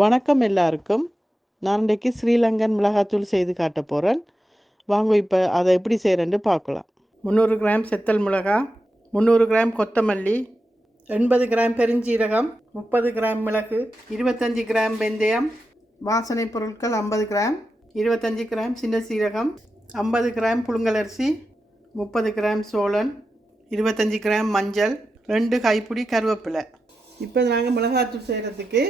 வணக்கம் எல்லாருக்கும். நான் இன்றைக்கு ஸ்ரீலங்கன் மிளகாத்தூள் செய்து காட்ட போகிறேன். வாங்க இப்போ அதை எப்படி செய்கிறேன்னு பார்க்கலாம். 300 கிராம் செத்தல் மிளகா, 300 கிராம் கொத்தமல்லி, 80 கிராம் பெருஞ்சீரகம், 30 கிராம் மிளகு, 25 கிராம் வெந்தயம், வாசனை பொருட்கள் 50 கிராம், 25 கிராம் சின்ன சீரகம், 50 கிராம் புழுங்கலரிசி, 30 கிராம் சோளன், 25 கிராம் மஞ்சள், 2 கைப்பிடி கருவேப்பிலை. இப்போ நாங்கள் மிளகாத்தூள் செய்கிறதுக்கு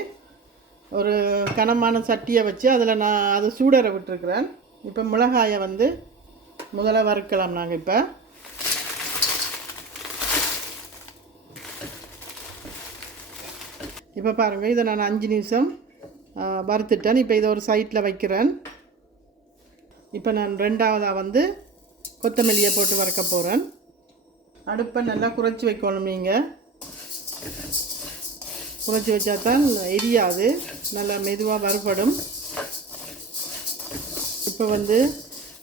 ஒரு கனமான சட்டியை வச்சு அதில் நான் அதை சூடரை விட்டுருக்குறேன். இப்போ மிளகாயை முதல்ல வறுக்கலாம். நாங்கள் இப்போ பாருங்கள், இதை நான் 5 நிமிஷம் வறுத்துட்டேன். இப்போ இதை ஒரு சைட்டில் வைக்கிறேன். இப்போ நான் ரெண்டாவதாக கொத்தமல்லியை போட்டு வறுக்க போகிறேன். அடுப்பை நல்லா குறைச்சி வைக்கணும். நீங்கள் குறைச்சி வச்சா தான் எரியாது, நல்லா மெதுவாக வறுபடும். இப்போ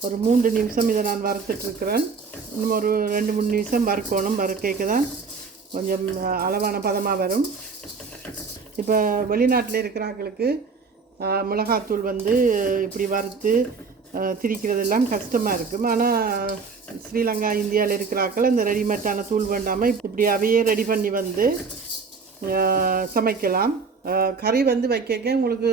ஒரு 3 நிமிஷம் இதை நான் வறுத்துட்ருக்கிறேன். இன்னும் ஒரு 2-3 நிமிஷம் வறுக்கணும். வறுக்கைக்கு தான் கொஞ்சம் அளவான பதமாக வரும். இப்போ வெளிநாட்டில் இருக்கிறாங்களுக்கு மிளகாத்தூள் இப்படி வறுத்து திரிக்கிறதெல்லாம் கஷ்டமாக இருக்கும். ஆனால் ஸ்ரீலங்கா இந்தியாவில் இருக்கிறாக்கள் இந்த ரெடிமேட்டான தூள் வேண்டாமல் இப்படி அவையே ரெடி பண்ணி சமைக்கலாம். கறி வைக்க உங்களுக்கு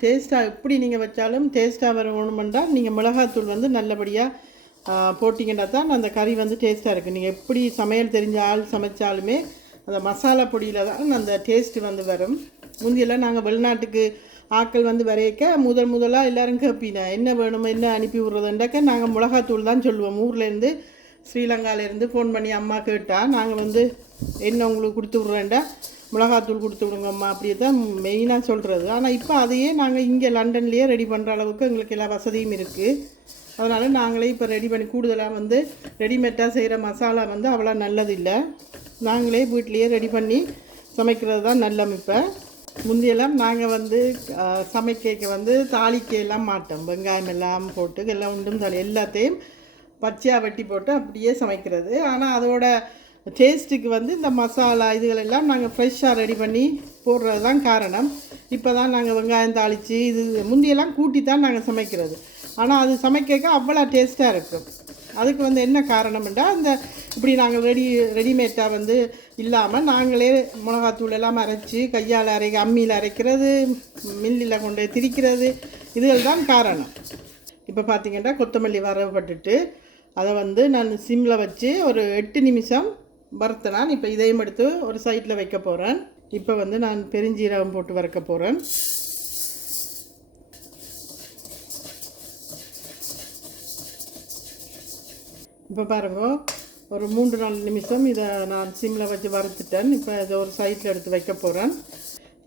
டேஸ்ட்டாக எப்படி நீங்கள் வச்சாலும் டேஸ்ட்டாக வரணுமென்றால் நீங்கள் மிளகாத்தூள் நல்லபடியாக போட்டிங்கன்னா தான் அந்த கறி டேஸ்ட்டாக இருக்குது. நீங்கள் எப்படி சமையல் தெரிஞ்ச ஆள் சமைச்சாலுமே அந்த மசாலா பொடியில் தான் அந்த டேஸ்ட்டு வரும். முந்தியெல்லாம் நாங்கள் வெளிநாட்டுக்கு ஆக்கள் வரையக்க முதலாக எல்லோரும் கேட்பீங்க என்ன வேணுமோ என்ன அனுப்பி விட்றதுண்டாக்க நாங்கள் மிளகாத்தூள் தான் சொல்லுவோம். ஊர்லேருந்து ஸ்ரீலங்காவிலேருந்து ஃபோன் பண்ணி அம்மா கேட்டால் நாங்கள் என்ன உங்களுக்கு கொடுத்து விட்றேன்டா மிளகாத்தூள் கொடுத்து விடுங்கம்மா, அப்படியே தான் மெயினாக சொல்கிறது. ஆனால் இப்போ அதையே நாங்கள் இங்கே லண்டன்லேயே ரெடி பண்ணுற அளவுக்கு எங்களுக்கு எல்லா வசதியும் இருக்குது. அதனால் நாங்களே இப்போ ரெடி பண்ணி கூடுதலாக ரெடிமேட்டாக செய்கிற மசாலா அவ்வளோ நல்லதில்லை. நாங்களே வீட்லேயே ரெடி பண்ணி சமைக்கிறது தான் நல்லம். இப்போ முந்தியெல்லாம் நாங்கள் சமைக்க தாளிக்கையெல்லாம் மாட்டோம். வெங்காயம் எல்லாம் போட்டு எல்லாம் உண்டும் எல்லாத்தையும் பச்சையாக வெட்டி போட்டு அப்படியே சமைக்கிறது. ஆனால் அதோட டேஸ்ட்டுக்கு இந்த மசாலா இதுகளெல்லாம் நாங்கள் ஃப்ரெஷ்ஷாக ரெடி பண்ணி போடுறது தான் காரணம். இப்போ தான் நாங்கள் வெங்காயம் தாளித்து இது முந்தியெல்லாம் கூட்டி தான் நாங்கள் சமைக்கிறது. ஆனால் அது சமைக்க அவ்வளோ டேஸ்ட்டாக இருக்கும். அதுக்கு என்ன காரணம்ன்றா இப்படி நாங்கள் ரெடிமேட்டாக இல்லாமல் நாங்களே மிளகாத்தூள் எல்லாம் அரைச்சி கையால் அம்மியில் அரைக்கிறது, மில்லில் கொண்டு திரிக்கிறது, இதுகள் தான் காரணம். இப்போ பார்த்திங்கன்னா கொத்தமல்லி வரப்பட்டுட்டு அதை நான் சிம்மில் வச்சு ஒரு 8 நிமிஷம் வறுத்தனான். இப்போ இதையும் எடுத்து ஒரு சைட்டில் வைக்க போகிறேன். இப்போ நான் பெருஞ்சீரகம் போட்டு வறுக்க போகிறேன். இப்போ பாருங்க, ஒரு 3-4 நிமிஷம் இதை நான் சிம்மில் வச்சு வறுத்துட்டேன். இப்போ இதை ஒரு சைட்டில் எடுத்து வைக்க போகிறேன்.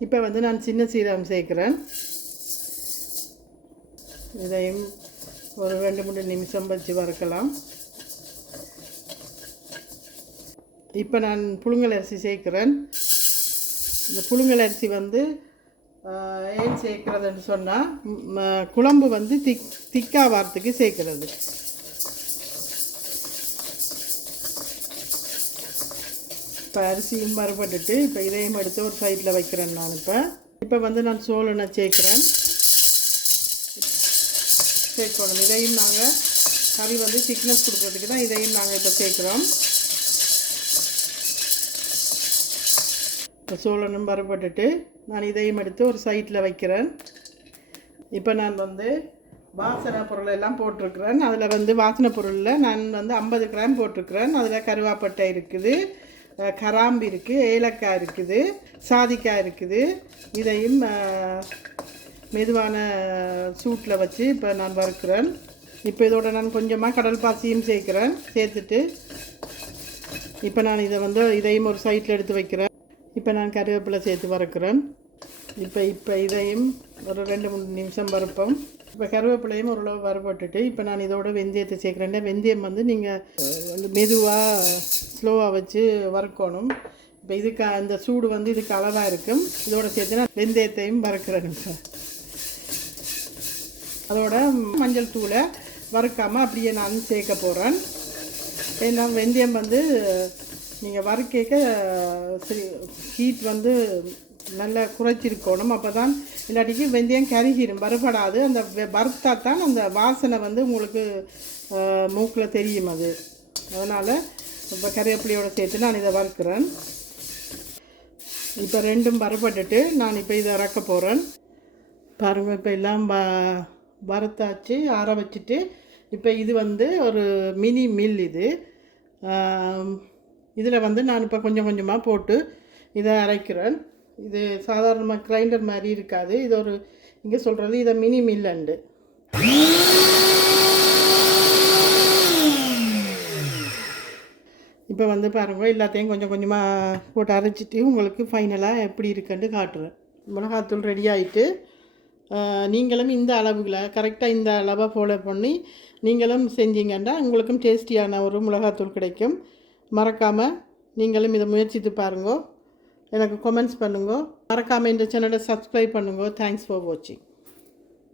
இப்போ நான் சின்ன சீரகம் சேர்க்குறேன். இதையும் ஒரு 2-3 நிமிஷம் வச்சு வறுக்கலாம். இப்போ நான் புழுங்கல் அரிசி சேர்க்குறேன். இந்த புழுங்கல் அரிசி ஏன் சேர்க்குறதுன்னு சொன்னால் குழம்பு திக்காக வாரத்துக்கு சேர்க்குறது. இப்போ அரிசியும் மறுபட்டுட்டு இப்போ இதையும் எடுத்து ஒரு சைடில் வைக்கிறேன். நான் இப்போ நான் சோளனை சேர்க்குறேன். சேர்க்கணும். இதையும் நாங்கள் கறி திக்னஸ் கொடுக்குறதுக்கு தான் இதையும் நாங்கள் இப்போ சேர்க்குறோம். இப்போ சோளனும் வரப்பட்டுட்டு நான் இதையும் எடுத்து ஒரு சைட்டில் வைக்கிறேன். இப்போ நான் வாசனை பொருள் எல்லாம் போட்டிருக்கிறேன். அதில் வாசனை பொருளில் நான் 50 கிராம் போட்டிருக்கிறேன். அதில் கருவாப்பட்டை இருக்குது, கராம்பு இருக்குது, ஏலக்காய் இருக்குது, சாதிக்காய் இருக்குது. இதையும் மெதுவான சூட்டில் வச்சு இப்போ நான் வறுக்கிறேன். இப்போ இதோட நான் கொஞ்சமாக கடல் பாசியும் சேர்க்குறேன். சேர்த்துட்டு இப்போ நான் இதையும் ஒரு சைட்டில் எடுத்து வைக்கிறேன். இப்போ நான் கருவேப்பிலை சேர்த்து வறுக்கிறேன். இப்போ இதையும் ஒரு 2-3 நிமிஷம் வறுப்போம். இப்போ கருவேப்பிலையும் ஓரளவு வறுபட்டுட்டு இப்போ நான் இதோட வெந்தயத்தை சேர்க்குறேன். வெந்தயம் நீங்கள் மெதுவாக ஸ்லோவாக வச்சு வறுக்கணும். இப்போ இதுக்கு அந்த சூடு இதுக்கு அளவாக இருக்கும். இதோட சேர்த்து நான் வெந்தயத்தையும் வறுக்கிறேன். அதோட மஞ்சள் தூளை வறுக்காமல் அப்படியே நான் சேர்க்க போகிறேன். ஏன்னா வெந்தயம் நீங்கள் வறுக்க சரி ஹீட் நல்லா குறைச்சிருக்கணும். அப்போ தான் இல்லாட்டிக்கு வெந்தயம் கருகிடும், வறுபடாது. அந்த வறுத்தா தான் அந்த வாசனை வந்து உங்களுக்கு மூக்கில் தெரியும். அது அதனால் இப்போ கறிவேப்பிலையோடு சேர்த்து நான் இதை வறுக்கிறேன். இப்போ ரெண்டும் வறுபட்டுட்டு நான் இப்போ இதை இறக்க போகிறேன். பாருங்கள், இப்போ எல்லாம் வறுத்தாச்சு, ஆற வச்சுட்டு இப்போ இது வந்து ஒரு மினி மில். இது இதில் வந்து நான் இப்போ கொஞ்சம் கொஞ்சமாக போட்டு இதை அரைக்கிறேன். இது சாதாரணமாக கிரைண்டர் மாதிரி இருக்காது. இது ஒரு இங்கே சொல்கிறது இதை மினி மில்லுண்டு. இப்போ வந்து பாருங்கள், எல்லாத்தையும் கொஞ்சம் கொஞ்சமாக போட்டு அரைச்சிட்டு உங்களுக்கு ஃபைனலாக எப்படி இருக்குன்னு காட்டுறேன். மிளகாத்தூள் ரெடி ஆகிட்டு நீங்களும் இந்த அளவுகளை கரெக்டாக இந்த அளவாக ஃபாலோ பண்ணி நீங்களும் செஞ்சீங்கன்னா உங்களுக்கும் டேஸ்டியான ஒரு மிளகாத்தூள் கிடைக்கும். மறக்காமல் நீங்களும் இதை முயற்சித்து பாருங்க. எனக்கு கமெண்ட்ஸ் பண்ணுங்க. மறக்காமல் இந்த சேனலை சப்ஸ்கிரைப் பண்ணுங்க. தேங்க்ஸ் ஃபார் வாட்சிங்.